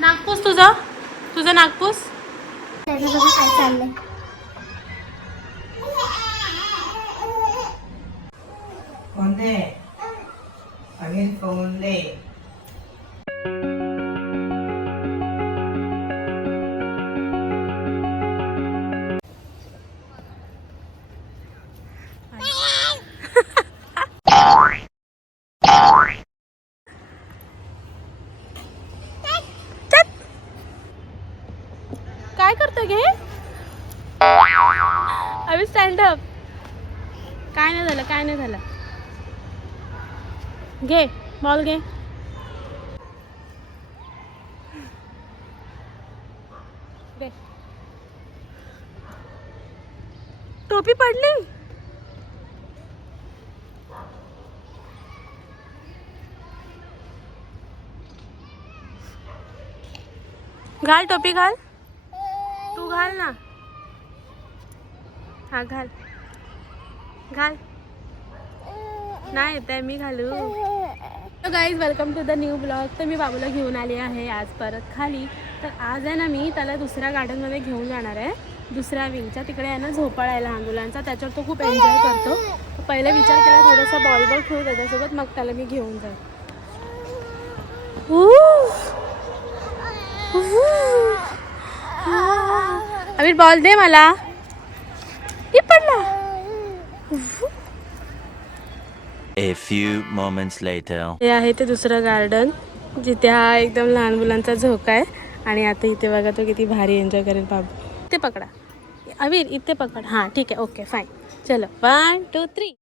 नागपूस तुझं नागपूस. त्याच्यासोबत काय चाललंय? कोणते अनिल कोंडे. काय करतो घे अभि स्टँड अप. काय नाही झालं घे बॉल घे. दे. टोपी पडली. घाल टोपी घाल. तू घाल ना. हा घाल नाही येत आहे मी घालू. Guys welcome to the new blog. तर मी बाबूला घेऊन आली आहे आज परत खाली. तर आज आहे ना मी त्याला दुसऱ्या गार्डनमध्ये घेऊन जाणार आहे. दुसऱ्या विंगच्या तिकडे आहे ना झोपाळा आहे लहान मुलांचा. त्याच्यावर तो खूप एन्जॉय करतो. तर पहिले विचार केला थोडासा बॉल खेळू त्याच्यासोबत मग त्याला मी घेऊन जाईल. अमित बॉल दे मला. पडला. A few moments later. हे आहे ते दुसरं गार्डन जिथे हा एकदम लहान मुलांचा झोका आहे. आणि आता इथे बघा तो किती भारी एन्जॉय करेल बाबू. इथे पकडा अवीर इथे पकड. हां ठीक आहे ओके फाईन. चलो 1 2 3.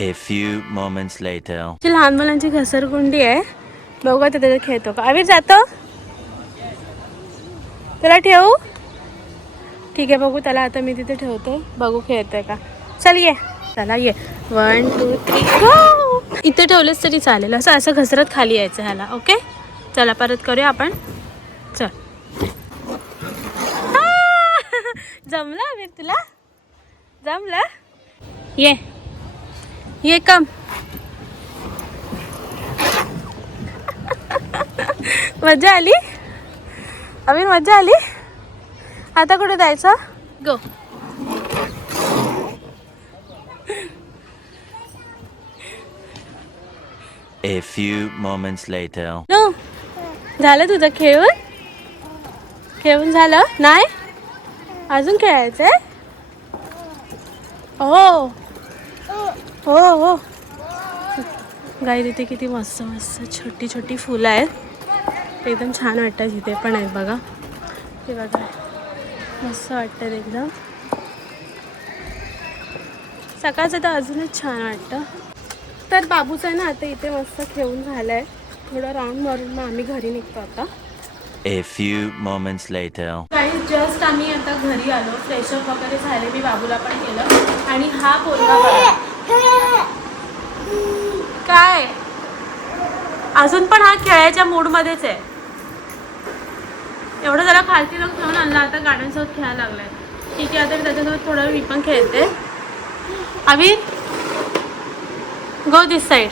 A few moments later. लहान मुलांची घसरगुंडी आहे. बघू आता त्याचा खेळतो का. अवीर जातो. त्याला ठेवू. ठीक आहे बघू त्याला आता मी तिथे ठेवते. बघू खेळतोय का. चल ये. चला ये 1 2 3 गो. इथे ठेवलेच तरी चालेल. असं घसरत खाली यायचं ह्याला. ओके चला परत करूया आपण. चल जमलं अवीर तुला. जमलं. ये कम. मजा आली अभी. मजा आली. आता कुठे जायचं. Go. A few moments later. No झालं तुझं खेळून झालं नाही अजून खेळायचंय. हो हो हो गाई तिथे किती मस्त छोटी छोटी फुलं आहेत. एकदम छान वाटतात. तिथे पण आहेत बघा. ते बघा मस्त वाटतं एकदम. सकाळचं तर अजूनच छान वाटतं. तर बाबूचं आहे ना आता इथे मस्त खेळून झालं आहे. थोडं राऊंड मारून मग आम्ही घरी निघतो आता. A few moments later. काही जस्ट आम्ही आता घरी आलो. फ्रेशअप वगैरे झाले. मी बाबूला पण केलं. आणि हा पोरगा बघा काय अजून पण हा खेळायच्या मूडमध्येच आहे. एवढं जरा खालती जाऊन खेळून आणला. आता गार्डनसोबत खेळायला लागलाय. ठीक आहे आता मी त्याच्यासोबत थोडा मी पण खेळते. अभी go this side.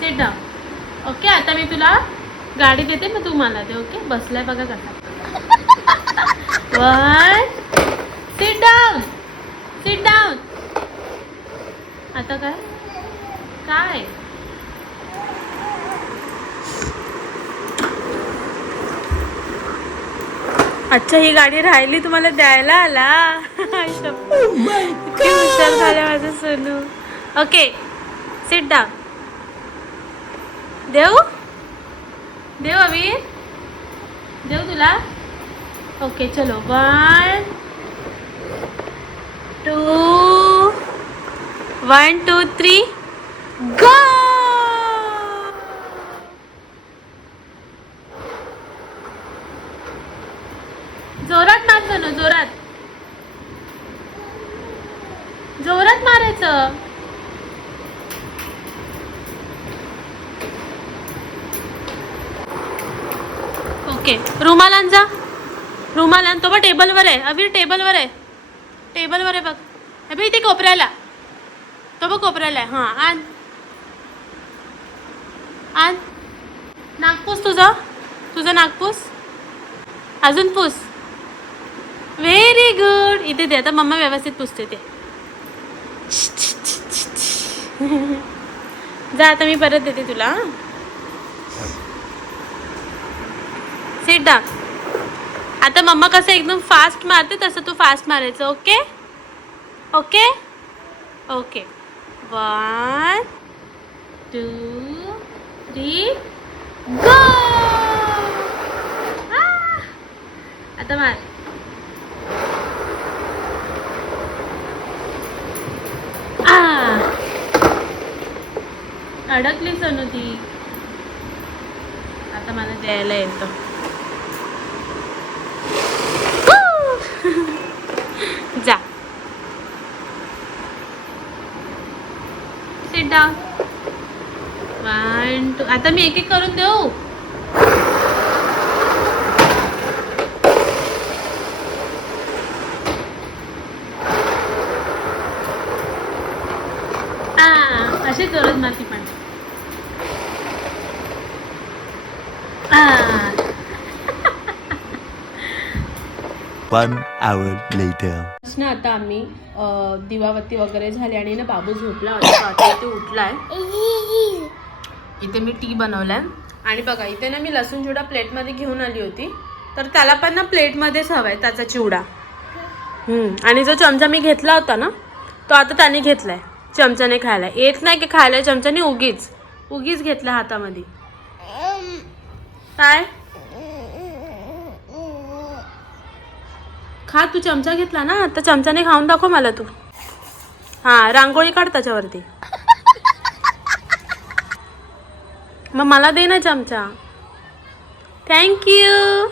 Sit down. Okay आता मी तुला गाडी देते मग तू मला दे. ओके बसलाय बघा कसा. 1 सिट डाऊन. आता काय अच्छा ही गाडी राहिली तुम्हाला द्यायला आला. किती हुशार झालं माझं सोनू. Okay sit down. देऊ अवीर देऊ तुला. ओके चलो 1 2 3 गो. ओके रुमाल आण जा. रुमाल आण. तो बघ टेबलवर आहे. अवीर टेबलवर आहे. टेबलवर आहे बघ. अभि इथे कोपऱ्याला. तो बघ कोपऱ्याला आहे. हां आण आण. नागपूस तुझं नागपूस. अजून पूस. Very good. इथे दे आता मम्मा व्यवस्थित पुसते ते. जा आता मी परत देते तुला. Sit down. आता मम्मा कसं एकदम फास्ट मारते तसं तू फास्ट मारायचं. Okay okay okay. 1 2 3 गो. आता मार. अडकली सोनू ती. आता मला द्यायला येतो. जा. Sit down. 1 2. आता मी एक एक करून देऊ. अशी जोरात माती पण. One hour later. ना आता आम्ही दिवाबत्ती वगैरे झाली आणि ना बाबू झोपला होता. आता इथे उठलाय. इथे मी टी बनवलाय आणि बघा इथे ना मी लसूण चिवडा प्लेटमध्ये घेऊन आली होती. तर त्याला पण ना प्लेटमध्येच हवाय त्याचा चिवडा. आणि जो चमचा मी घेतला होता ना तो आता त्याने घेतलाय चमच्याने खायला. येत नाही की खायला चमच्याने. उगीच घेतला हातामध्ये. काय खा. तू चमचा घेतला ना आता चमच्याने खाऊन दाखव मला तू. हां रांगोळी काढ त्याच्यावरती. मग मला दे ना चमचा. थँक्यू.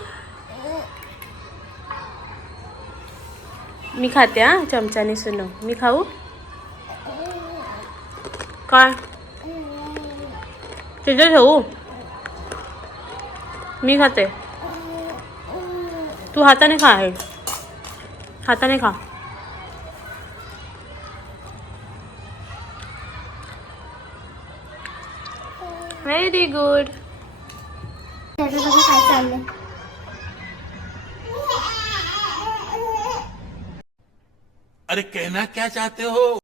मी खाते हां चमच्याने. सुनो मी खाऊ काय. तिथे ठेवू. मी खाते. तू हाताने खा. आहे हाताने खा. Very good. त्याचं बघा काय चाललंय. अरे कहना क्या चाहते हो?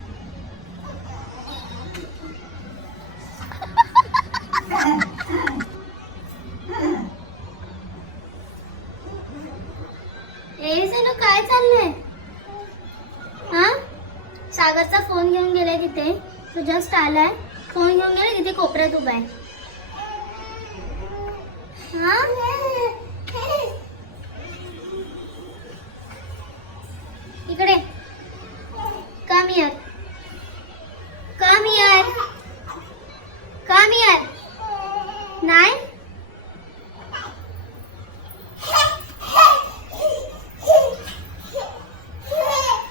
काय चाललंय. हा सागरचा फोन घेऊन गेलाय तिथे. तो जस्ट आलाय. फोन घेऊन गेलाय तिथे कोपऱ्यात उभा आहे. हा इकडे. Come here. Come here. Come here. नाही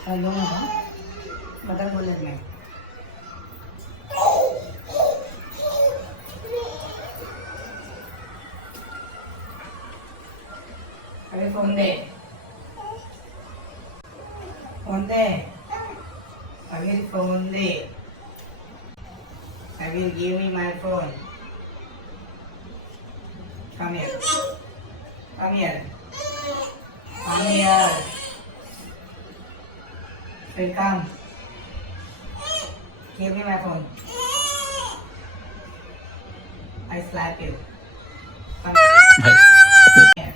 हॅलो बदल बोलत नाही. अरे फोन दे. फोन दे. अरे फोन दे. अरे give me my phone. Come here. Come here. Come here. Hey, come. Give me my phone. I slap you. Come here.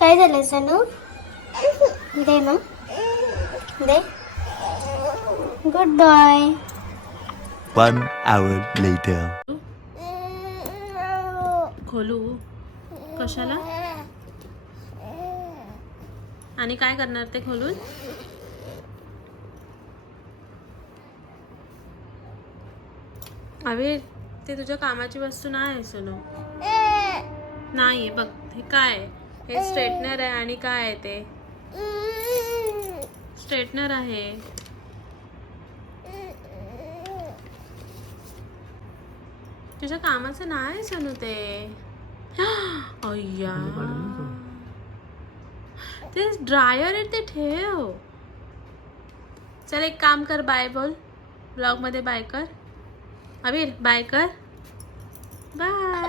काय झालं सनू. दे ना. दे. Good boy. One hour later. खोलू कशाला. आणि काय करणार ते खोलून. अवे ते तुझ्या कामाची वस्तू नाही सोनू. नाही बघ हे काय. हे स्ट्रेटनर आहे आणि काय आहे ते. स्ट्रेटनर आहे. तुझ्या कामाचं नाही सनू ते. अय्या ते ड्रायर आहे ते ठेव. चल एक काम कर, बाय बोल ब्लॉग मध्ये. बाय कर अबीर, बाय कर. बाय.